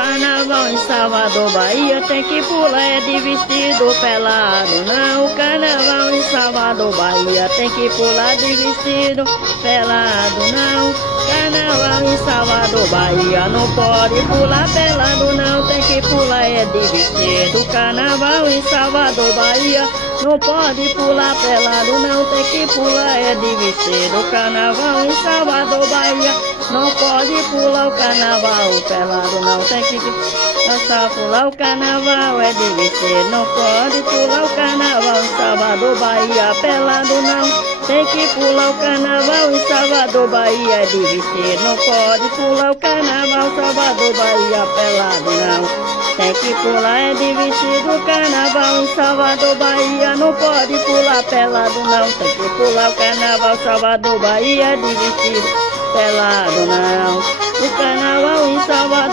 Carnaval em Salvador, Bahia, tem que pular é de vestido pelado, não. O carnaval em Salvador, Bahia, tem que pular de vestido pelado, não. Carnaval em Salvador, Bahia, não pode pular pelado, não. Tem que pular é de vestido. Carnaval em Salvador, Bahia, não pode pular pelado, não. Tem que pular é de vestido. Carnaval em Salvador, Bahia, não pode pular o carnaval pelado, não. Tem que dançar, pular o carnaval é de vestido. Não pode pular o carnaval em Salvador, Bahia, pelado, não. Tem que pular o carnaval em Salvador, Bahia, de vestido. Não pode pular o carnaval, Salvador, Bahia, pelado, não. Tem que pular é de vestido. O carnaval em Salvador, Bahia, não pode pular pelado, não. Tem que pular o carnaval, Salvador, Bahia, de vestido pelado, não. O carnaval em Salvador